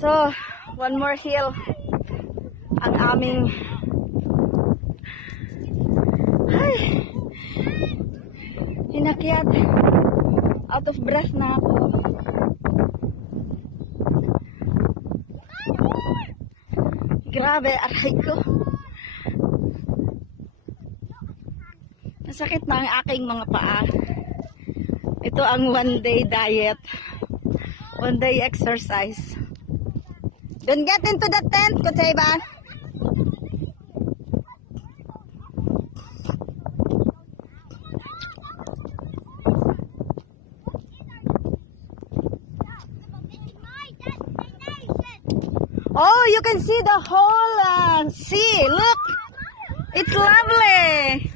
So, one more hill ang aming hinakyat. Out of breath na ako. Grabe, aray ko. Masakit na ang aking mga paa. Ito ang one-day diet. One-day exercise. Don't get into the tent, Kutseba. Oh, you can see the whole sea. Look, it's lovely.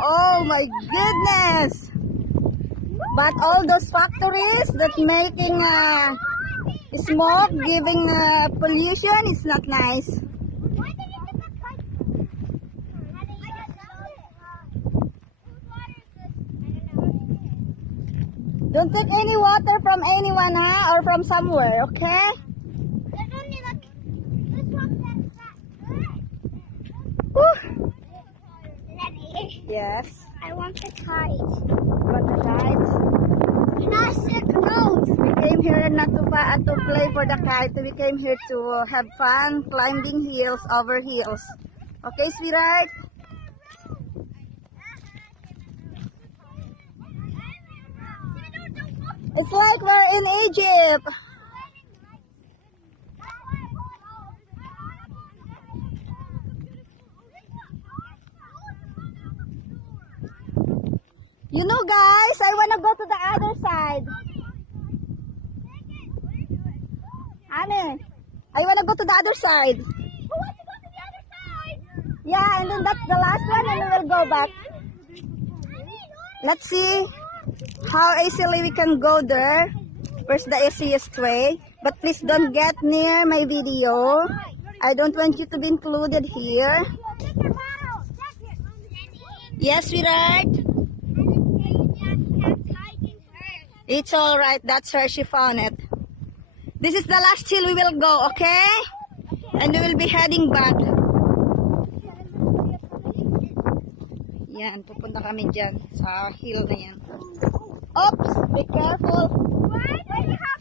Oh my goodness. But all those factories that making smoke, giving pollution, is not nice. Don't take any water from anyone, huh? Or from somewhere, okay? Yes. I want the kite. Want the kites? Not sick nose. We came here not to play for the kite. We came here to have fun climbing hills over hills. Okay, sweetheart? It's like we're in Egypt. You know, guys, I want to go to the other side. Anne, I want to go to the other side. Who wants to go to the other side? Yeah, and then that's the last one and we will go back. Let's see how easily we can go there. Where's the easiest way? But please don't get near my video. I don't want you to be included here. Yes, sweetheart? It's alright, that's her, she found it. This is the last hill we will go, okay? And we will be heading back. Yan, pupunta kami dyan sa hill na yan. Oops, be careful. Why do you have